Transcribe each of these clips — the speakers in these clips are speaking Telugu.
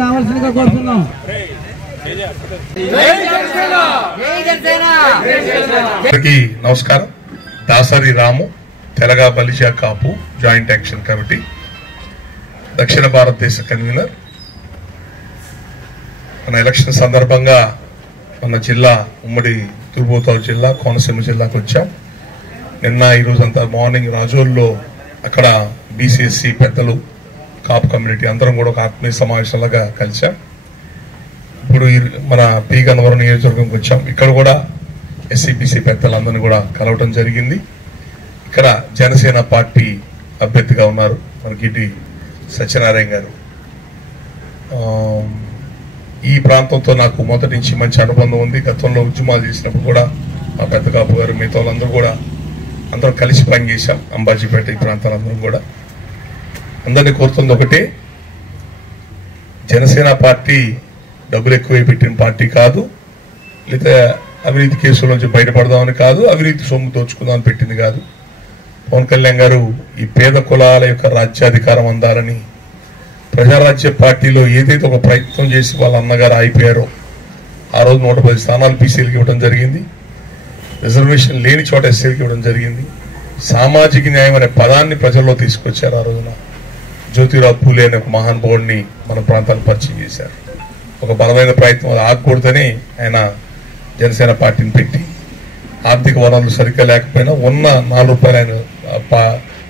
రావాల్సిందిగా కోరుతున్నాం. నమస్కారం. దాసరి రాము, తెలగా బలిజా కాపు జాయింట్ యాక్షన్ కమిటీ, దక్షిణ భారతదేశ కన్వీనర్. మన ఎలక్షన్ సందర్భంగా మన జిల్లా ఉమ్మడి తూర్పుగోదావరి జిల్లా కోనసీమ జిల్లాకు వచ్చాం. నిన్న ఈరోజు అంతా మార్నింగ్ రాజోల్లో అక్కడ బీసీఎస్సీ పెద్దలు, కాపు కమ్యూనిటీ అందరం కూడా ఒక ఆత్మీయ సమావేశంలాగా కలిసాం. ఇప్పుడు మన పి గన్నవరం నియోజకవర్గంకి వచ్చాం. ఇక్కడ కూడా ఎస్సీబీసీ పెద్దలందరినీ కూడా కలవటం జరిగింది. ఇక్కడ జనసేన పార్టీ అభ్యర్థిగా ఉన్నారు మన గిడ్డి సత్యనారాయణ గారు. ఈ ప్రాంతంతో నాకు మొదటి నుంచి మంచి అనుబంధం ఉంది. గతంలో ఉద్యమాలు చేసినప్పుడు కూడా మా పెద్ద కాపు గారు, మిగతా వాళ్ళందరూ కూడా అందరం కలిసి పనిచేశాం. అంబాజీపేట ఈ ప్రాంతాలందరం కూడా. అందరినీ కోరుతుంది ఒకటే, జనసేన పార్టీ డబ్బులు ఎక్కువ పెట్టిన పార్టీ కాదు, లేదా అవినీతి కేసుల నుంచి బయటపడదామని కాదు, అవినీతి సొమ్ము దోచుకుందామని పెట్టింది కాదు. పవన్ కళ్యాణ్ గారు ఈ పేద కులాల యొక్క రాజ్యాధికారం అందాలని ప్రజారాజ్య పార్టీలో ఏదైతే ఒక ప్రయత్నం చేసి వాళ్ళ అన్నగారు అయిపోయారో ఆ రోజు 110 స్థానాలు బీసీలకు ఇవ్వడం జరిగింది. రిజర్వేషన్ లేని చోట ఎస్సీలకు ఇవ్వడం జరిగింది. సామాజిక న్యాయం అనే పదాన్ని ప్రజల్లో తీసుకొచ్చారు. ఆ రోజున జ్యోతిరావు పూలే అనే ఒక మహానుభావుడిని మన ప్రాంతాన్ని పరిచయం చేశారు. ఒక బలమైన ప్రయత్నం ఆగకూడదని ఆయన జనసేన పార్టీని పెట్టి, ఆర్థిక వనరులు సరిగ్గా లేకపోయినా ఉన్న ₹4 ఆయన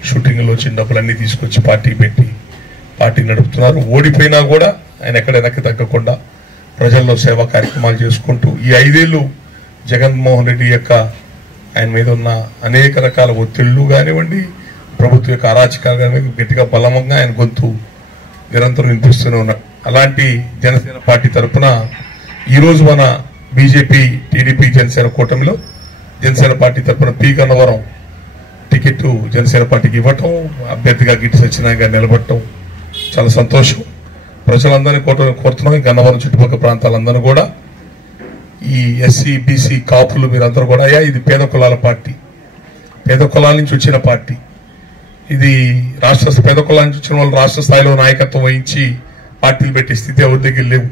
షూటింగ్లో వచ్చిన డబ్బులన్నీ తీసుకొచ్చి పార్టీ పెట్టి పార్టీ నడుపుతున్నారు. ఓడిపోయినా కూడా ఆయన ఎక్కడ వెనక్కి తగ్గకుండా ప్రజల్లో సేవా కార్యక్రమాలు చేసుకుంటూ ఈ 5 ఏళ్ళు జగన్మోహన్ రెడ్డి యొక్క ఆయన మీద ఉన్న అనేక రకాల ఒత్తిళ్లు కానివ్వండి, ప్రభుత్వ యొక్క అరాచకాలు కానివ్వండి, గట్టిగా బలమంగా ఆయన గొంతు నిరంతరం వినిపిస్తూనే ఉన్నారు. అలాంటి జనసేన పార్టీ తరఫున ఈరోజు మన బీజేపీ, టీడీపీ, జనసేన కూటమిలో జనసేన పార్టీ తరఫున పి గన్నవరం టికెట్ జనసేన పార్టీకి ఇవ్వటం, అభ్యర్థిగా గిట్టి సత్యనారాయణ గారు నిలబడటం చాలా సంతోషం. ప్రజలందరినీ కోరుతున్నాం. గన్నవరం చుట్టుపక్కల ప్రాంతాలందరూ కూడా ఈ ఎస్సీ, బీసీ, కాపులు మీరందరూ కూడా, అయ్యా ఇది పేద కులాల పార్టీ, పేద కులాల నుంచి వచ్చిన పార్టీ ఇది. పేద కులాల నుంచి వచ్చిన వాళ్ళు రాష్ట్ర స్థాయిలో నాయకత్వం వహించి పార్టీలు పెట్టే స్థితి ఎవరి దగ్గర లేవు,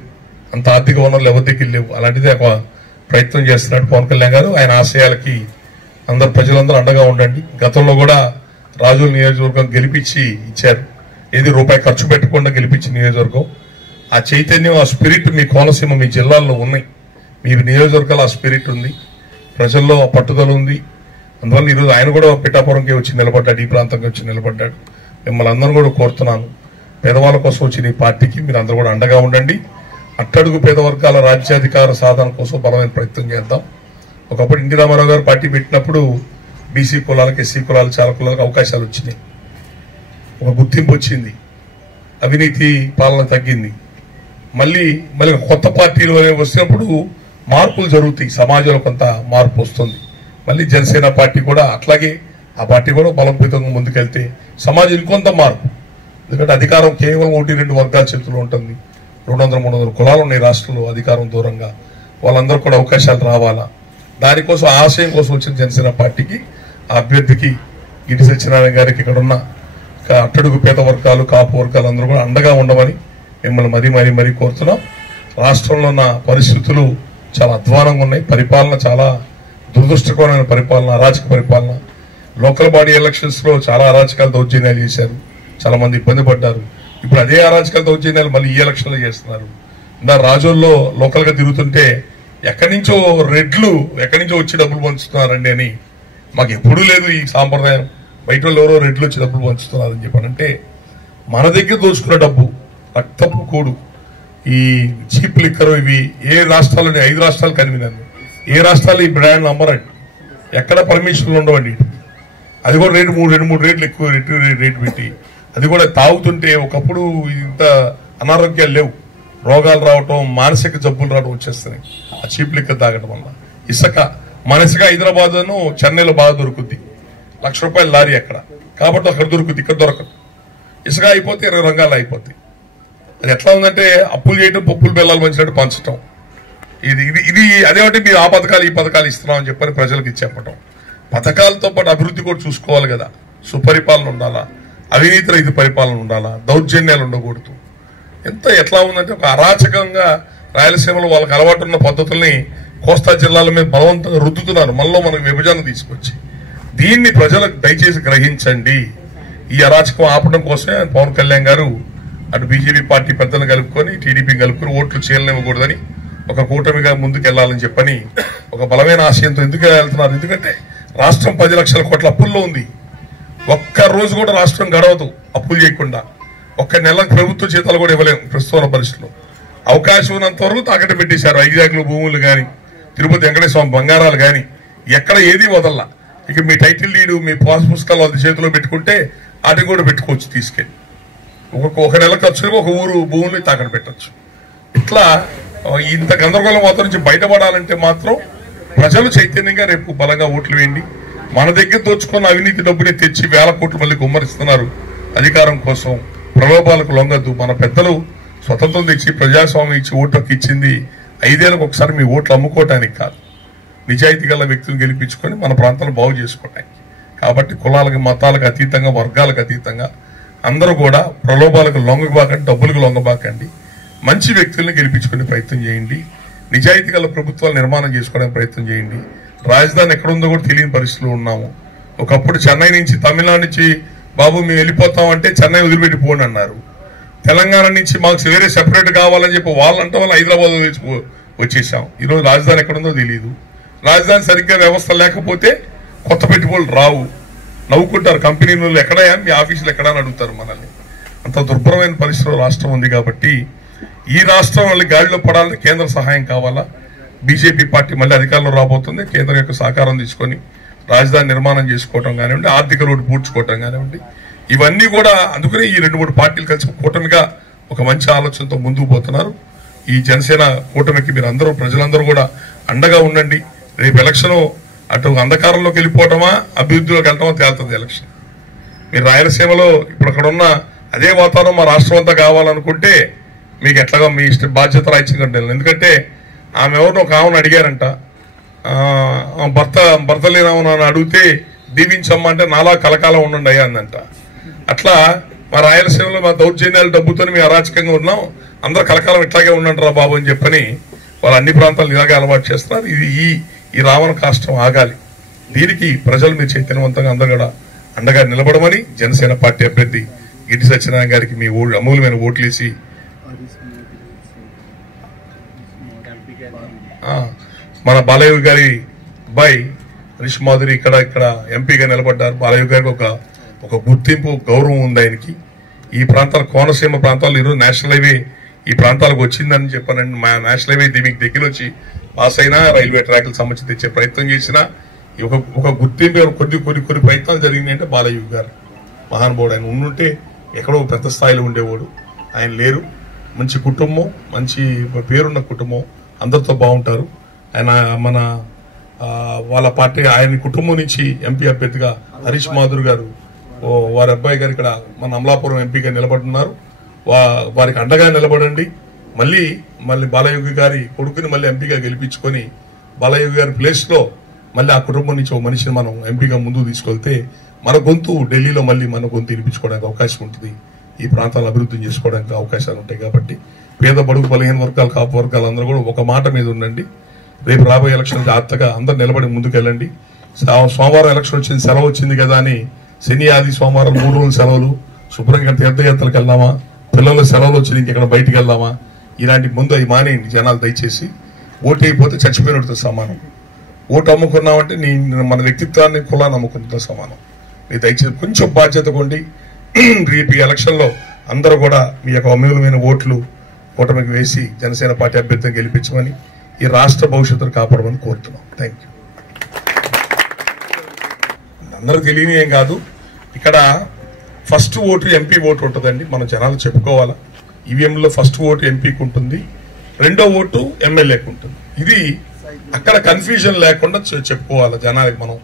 అంత ఆర్థిక వనరులు ఎవరి దగ్గర లేవు. అలాంటిది ఒక ప్రయత్నం చేస్తున్నాడు పవన్ కళ్యాణ్ గారు. ఆయన ఆశయాలకి ప్రజలందరూ అండగా ఉండండి. గతంలో కూడా రాజోలు నియోజకవర్గం గెలిపించి ఇచ్చారు. ఏది రూపాయి ఖర్చు పెట్టకుండా గెలిపించిన నియోజకవర్గం. ఆ చైతన్యం, ఆ స్పిరిట్ మీ కోనసీమ, మీ జిల్లాల్లో ఉన్నాయి. మీ నియోజకవర్గాలు ఆ స్పిరిట్ ఉంది, ప్రజల్లో ఆ పట్టుదల ఉంది. అందువల్ల ఈరోజు ఆయన కూడా పిఠాపురంకి వచ్చి నిలబడ్డాడు, ఈ ప్రాంతంకి వచ్చి నిలబడ్డాడు. మిమ్మల్ని అందరూ కూడా కోరుతున్నాను, పేదవాళ్ళ కోసం వచ్చిన ఈ పార్టీకి మీరు అందరూ కూడా అండగా ఉండండి. అట్టడుగు పేద వర్గాల రాజ్యాధికార సాధన కోసం బలమైన ప్రయత్నం చేద్దాం. ఒకప్పుడు ఎన్టీ రామారావు గారు పార్టీ పెట్టినప్పుడు బీసీ కులాలకు, ఎస్సీ కులాలు, చాలా కులాలకు అవకాశాలు వచ్చినాయి, ఒక గుర్తింపు వచ్చింది, అవినీతి పాలన తగ్గింది. మళ్ళీ కొత్త పార్టీలు వచ్చినప్పుడు మార్పులు జరుగుతాయి, సమాజంలో కొంత మార్పు వస్తుంది. మళ్ళీ జనసేన పార్టీ కూడా అట్లాగే, ఆ పార్టీ కూడా బలోపేతంగా ముందుకెళ్తే సమాజం ఇంకొంత మార్పు. ఎందుకంటే అధికారం కేవలం 1-2 వర్గాల చేతుల్లో ఉంటుంది. 200-300 కులాలు ఉన్నాయి రాష్ట్రంలో, అధికారం దూరంగా. వాళ్ళందరూ కూడా అవకాశాలు రావాలా, దానికోసం ఆశయం కోసం వచ్చిన జనసేన పార్టీకి, ఆ అభ్యర్థికి గిడ్డి సత్యనారాయణ గారికి ఇక్కడున్న అట్టడుగు పేద వర్గాలు, కాపు వర్గాలు అందరూ కూడా అండగా ఉండమని మిమ్మల్ని మరీ కోరుతున్నాం. రాష్ట్రంలో ఉన్న పరిస్థితులు చాలా అధ్వానంగా ఉన్నాయి. పరిపాలన చాలా దురదృష్టకరమైన పరిపాలన, అరాచక పరిపాలన. లోకల్ బాడీ ఎలక్షన్స్ లో చాలా అరాచకాలు, దౌర్జన్యాలు చేశారు, చాలా మంది ఇబ్బంది పడ్డారు. ఇప్పుడు అదే అరాచకాల దౌర్జన్యాలు మళ్ళీ ఈ ఎలక్షన్లో చేస్తున్నారు. రాజోల్లో లోకల్ గా తిరుగుతుంటే ఎక్కడి నుంచో వచ్చి డబ్బులు పంచుతున్నారండి అని, మాకు ఎప్పుడూ లేదు ఈ సాంప్రదాయం. బయట వాళ్ళు ఎవరో రెడ్లు వచ్చి డబ్బులు పంచుతున్నారని చెప్పానంటే, మన దగ్గర దోచుకున్న డబ్బు, రక్తపు కూడు, ఈ చీప్ లిక్కర్, ఇవి ఏ రాష్ట్రాల్లోని 5 రాష్ట్రాలు కనివినాను, ఏ రాష్ట్రాలు ఈ బ్రాండ్ అమ్మరండి, ఎక్కడ పర్మిషన్లు ఉండవండి. అది కూడా 2-3 రేట్లు ఎక్కువ రేటు పెట్టి, అది కూడా తాగుతుంటే ఒకప్పుడు ఇంత అనారోగ్యాలు లేవు, రోగాలు రావటం, మానసిక జబ్బులు రావడం వచ్చేస్తున్నాయి ఆ చీప్ లిక్కర్ తాగడం వల్ల. ఇసుక హైదరాబాద్ చెన్నైలో బాగా దొరుకుద్ది, ₹1,00,000 లారీ అక్కడ, కాబట్టి అక్కడ దొరుకుద్ది, ఇక్కడ దొరకదు. ఇసుక అయిపోతే 20 రంగాలు అయిపోతాయి. అది ఎట్లా ఉందంటే అప్పులు చేయడం, పప్పులు బెల్లాలు మంచినట్టు పంచడం. ఇది అదేమంటే మీరు ఆ పథకాలు ఈ పథకాలు ఇస్తున్నామని చెప్పని ప్రజలకు చెప్పటం. పథకాలతో పాటు అభివృద్ధి కూడా చూసుకోవాలి కదా. సుపరిపాలన ఉండాలా, అవినీతి రహిత పరిపాలన ఉండాలా, దౌర్జన్యాలు ఉండకూడదు. ఎట్లా ఉందంటే ఒక అరాచకంగా రాయలసీమలో వాళ్ళకి అలవాటు ఉన్న పద్ధతుల్ని కోస్తా జిల్లాల మీద బలవంతంగా రుద్దుతున్నారు. మనకు విభజన తీసుకొచ్చి దీన్ని ప్రజలకు దయచేసి గ్రహించండి. ఈ అరాచకం ఆపడం కోసమే పవన్ కళ్యాణ్ గారు అటు బీజేపీ పార్టీ పెద్దలను కలుపుకొని టీడీపీ కలుపుకొని ఓట్లు చేయలేనివ్వకూడదని ఒక కూటమిగా ముందుకు వెళ్లాలని చెప్పని ఒక బలమైన ఆశయంతో ఎందుకు వెళ్తున్నారు. ఎందుకంటే రాష్ట్రం 10 లక్షల కోట్ల అప్పుల్లో ఉంది. ఒక్క రోజు కూడా రాష్ట్రం గడవదు అప్పులు చేయకుండా. ఒక్క నెలకు ప్రభుత్వ జీతాలు కూడా ఇవ్వలేము ప్రస్తుత పరిస్థితుల్లో. అవకాశం ఉన్నంత వరకు తాకట్టు పెట్టేశారు. ఐజాగ్లు భూములు కానీ, తిరుపతి వెంకటేశ్వర స్వామి బంగారాలు కానీ ఎక్కడ ఏది వదల్లా. ఇక మీ టైటిల్ లీడు మీ పాస్ పుస్తకాలు వాళ్ళ చేతిలో పెట్టుకుంటే వాటిని కూడా పెట్టుకోవచ్చు తీసుకెళ్ళి. ఒక నెల ఖర్చులకు ఒక ఊరు భూముల్ని తాకట్టు పెట్టచ్చు. ఇట్లా ఇంత గందరగోళం వాతావరణం నుంచి బయటపడాలంటే మాత్రం ప్రజలు చైతన్యంగా రేపు బలంగా ఓట్లు వేయండి. మన దగ్గర దోచుకున్న అవినీతి డబ్బుని తెచ్చి 1000 కోట్లు మళ్ళీ గుమ్మరిస్తున్నారు అధికారం కోసం. ప్రలోభాలకు లొంగద్దు. మన పెద్దలు స్వతంత్రం తెచ్చి ప్రజాస్వామ్యం ఇచ్చి ఓటుకు ఇచ్చింది 5 ఏళ్లకు ఒకసారి మీ ఓట్లు అమ్ముకోవటానికి కాదు, నిజాయితీ గల వ్యక్తులను గెలిపించుకొని మన ప్రాంతాలను బాగు చేసుకోవటానికి. కాబట్టి కులాలకు మతాలకు అతీతంగా వర్గాలకు అతీతంగా అందరూ కూడా ప్రలోభాలకు లొంగబాకండి, డబ్బులకు లొంగబాకండి. మంచి వ్యక్తుల్ని గెలిపించుకునే ప్రయత్నం చేయండి. నిజాయితీ గల ప్రభుత్వాలు నిర్మాణం చేసుకోవడానికి ప్రయత్నం చేయండి. రాజధాని ఎక్కడుందో కూడా తెలియని పరిస్థితుల్లో ఉన్నాము. ఒకప్పుడు చెన్నై నుంచి తమిళనాడు నుంచి బాబు మేము వెళ్ళిపోతామంటే చెన్నై వదిలిపెట్టిపోండి అన్నారు. తెలంగాణ నుంచి మాకు వేరే సెపరేట్ కావాలని చెప్పి వాళ్ళంటే వాళ్ళు హైదరాబాద్ వచ్చేసాం. ఈరోజు రాజధాని ఎక్కడుందో తెలియదు. రాజధాని సరిగ్గా వ్యవస్థ లేకపోతే కొత్త పెట్టుబడులు రావు. నవ్వుకుంటారు కంపెనీలు ఎక్కడయా మీ ఆఫీసులు ఎక్కడా అని అడుగుతారు మనల్ని. అంత దుర్భరమైన పరిస్థితిలో రాష్ట్రం ఉంది. కాబట్టి ఈ రాష్ట్రం వాళ్ళకి గాడిలో పడాలంటే కేంద్ర సహాయం కావాలా. బీజేపీ పార్టీ మళ్ళీ అధికారంలో రాబోతుంది. కేంద్రం యొక్క సహకారం తీసుకొని రాజధాని నిర్మాణం చేసుకోవటం కానివ్వండి, ఆర్థిక లోటు పూడ్చుకోవటం కానివ్వండి, ఇవన్నీ కూడా అందుకనే ఈ 2-3 పార్టీలు కలిసి కూటమిగా ఒక మంచి ఆలోచనతో ముందుకు పోతున్నారు. ఈ జనసేన కూటమికి మీరు అందరూ ప్రజలందరూ కూడా అండగా ఉండండి. రేపు ఎలక్షన్ అటు అంధకారంలోకి వెళ్ళిపోవటమా అభివృద్ధిలోకి వెళ్ళటమా తేలుతుంది ఎలక్షన్. మీరు రాయలసీమలో ఇప్పుడు అక్కడ ఉన్న అదే వాతావరణం మా రాష్ట్రం అంతా కావాలనుకుంటే మీకు ఎట్లాగా మీ బాధ్యత రాయించకండి. ఎందుకంటే ఆమె ఎవరినో ఒక ఆమెను అడిగారంట, భర్త లేనామని అడిగితే దీవించమ్మా అంటే నాలా కలకాలం ఉండండి అయ్యా అందంట. అట్లా మా రాయలసీమలో మా దౌర్జన్యాలు డబ్బుతో మేము అరాచకంగా ఉన్నాం, అందరూ కలకాలం ఇట్లాగే ఉండండి రా బాబు అని చెప్పని వాళ్ళు అన్ని ప్రాంతాలు ఇలాగే అలవాటు చేస్తున్నారు. ఇది ఈ రావణ కాష్టం ఆగాలి. దీనికి ప్రజలు మీరు చైతన్యవంతంగా అందరూ కూడా అండగా నిలబడమని జనసేన పార్టీ అభ్యర్థి గిడ్డి సత్యనారాయణ గారికి మీ అమూల్యమైన ఓట్లేసి మన బాలయ్య గారి అబ్బాయి హరీష్ మాధురి ఇక్కడ ఎంపీగా నిలబడ్డారు. బాలయ్య గారికి ఒక గుర్తింపు గౌరవం ఉంది ఆయనకి. ఈ ప్రాంతాల కోనసీమ ప్రాంతాల్లో ఈరోజు నేషనల్ హైవే ఈ ప్రాంతాలకు వచ్చిందని చెప్పానండి. మా నేషనల్ హైవే మీకు దగ్గర వచ్చి పాస్ అయినా రైల్వే ట్రాక్లకు సంబంధించి తెచ్చే ప్రయత్నం చేసినా ఒక గుర్తింపు కొన్ని ప్రయత్నాలు జరిగినాయి అంటే బాలయ్య గారు మహానుభావుడు. ఆయన ఉండుంటే ఎక్కడో పెద్ద స్థాయిలో ఉండేవాడు. ఆయన లేరు. మంచి కుటుంబం, మంచి పేరున్న కుటుంబం, అందరితో బాగుంటారు. ఆయన మన వాళ్ళ పార్టీ ఆయన కుటుంబం నుంచి ఎంపీ అభ్యర్థిగా హరీష్ మాధుర్ గారు వారి అబ్బాయి గారు ఇక్కడ మన అమలాపురం ఎంపీగా నిలబడుతున్నారు. వారికి అండగా నిలబడండి. మళ్ళీ బాలయోగి గారి కొడుకుని మళ్ళీ ఎంపీగా గెలిపించుకొని బాలయోగి గారి ప్లేస్ లో మళ్ళీ ఆ కుటుంబం నుంచి ఒక మనిషిని మనం ఎంపీగా ముందుకు తీసుకెళ్తే మన గొంతు ఢిల్లీలో మళ్ళీ మన గొంతు వినిపించుకోవడానికి అవకాశం ఉంటుంది. ఈ ప్రాంతాలను అభివృద్ధి చేసుకోవడానికి అవకాశాలు ఉంటాయి. కాబట్టి పేద బడుగు బలహీన వర్గాలు కాపు వర్గాలు అందరూ కూడా ఒక మాట మీద ఉండండి. రేపు రాబోయే ఎలక్షన్ జాగ్రత్తగా అందరు నిలబడి ముందుకెళ్ళండి. సోమవారం ఎలక్షన్ వచ్చింది, సెలవు వచ్చింది కదా అని శని ఆది సోమవారం 3 రోజులు సెలవులు శుభ్రంగా తీర్థయాత్రలకు వెళ్దామా, పిల్లల సెలవులు వచ్చింది ఇంకెక్కడ బయటికి వెళ్దామా, ఇలాంటి ముందు అవి మానేయండి జనాలు. దయచేసి ఓటు అయిపోతే చచ్చిపోయినట్టుతో సమానం. ఓటు అమ్ముకున్నామంటే మన వ్యక్తిత్వాన్ని కులాన్ని అమ్ముకున్నతో సమానం. మీరు దయచేసి కొంచెం బాధ్యత కొండి. రేపు ఈ ఎలక్షన్ లో అందరూ కూడా మీ యొక్క అమూల్యమైన ఓట్లు కూటమికి వేసి జనసేన పార్టీ అభ్యర్థిని గెలిపించమని, ఈ రాష్ట్ర భవిష్యత్తును కాపాడమని కోరుతున్నాం. Thank you. అందరూ తెలియని ఏం కాదు, ఇక్కడ ఫస్ట్ ఓటు ఎంపీ ఓటు ఉంటుందండి. మనం జనాలు చెప్పుకోవాలా. ఈవీఎంలో ఫస్ట్ ఓటు ఎంపీకి ఉంటుంది, రెండో ఓటు ఎమ్మెల్యేకి ఉంటుంది. ఇది అక్కడ కన్ఫ్యూజన్ లేకుండా చెప్పుకోవాలి జనాలకి మనం.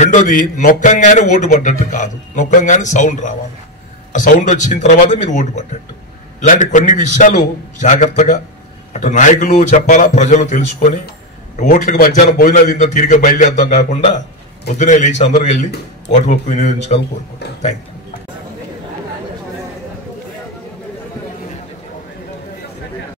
రెండోది నొక్కంగానే ఓటు పడ్డట్టు కాదు, నొక్కంగానే సౌండ్ రావాలి. ఆ సౌండ్ వచ్చిన తర్వాత మీరు ఓటు పడ్డట్టు. ఇలాంటి కొన్ని విషయాలు జాగ్రత్తగా అటు నాయకులు చెప్పాలా, ప్రజలు తెలుసుకొని ఓట్లకు మధ్యాహ్నం భోజనాలు తిందా తీరిక బయలుదేరదాం కాకుండా పొద్దునే లేచి అందరూ వెళ్ళి ఓటు హక్కు వినియోగించుకోవాలని కోరుకుంటాం. Thank you.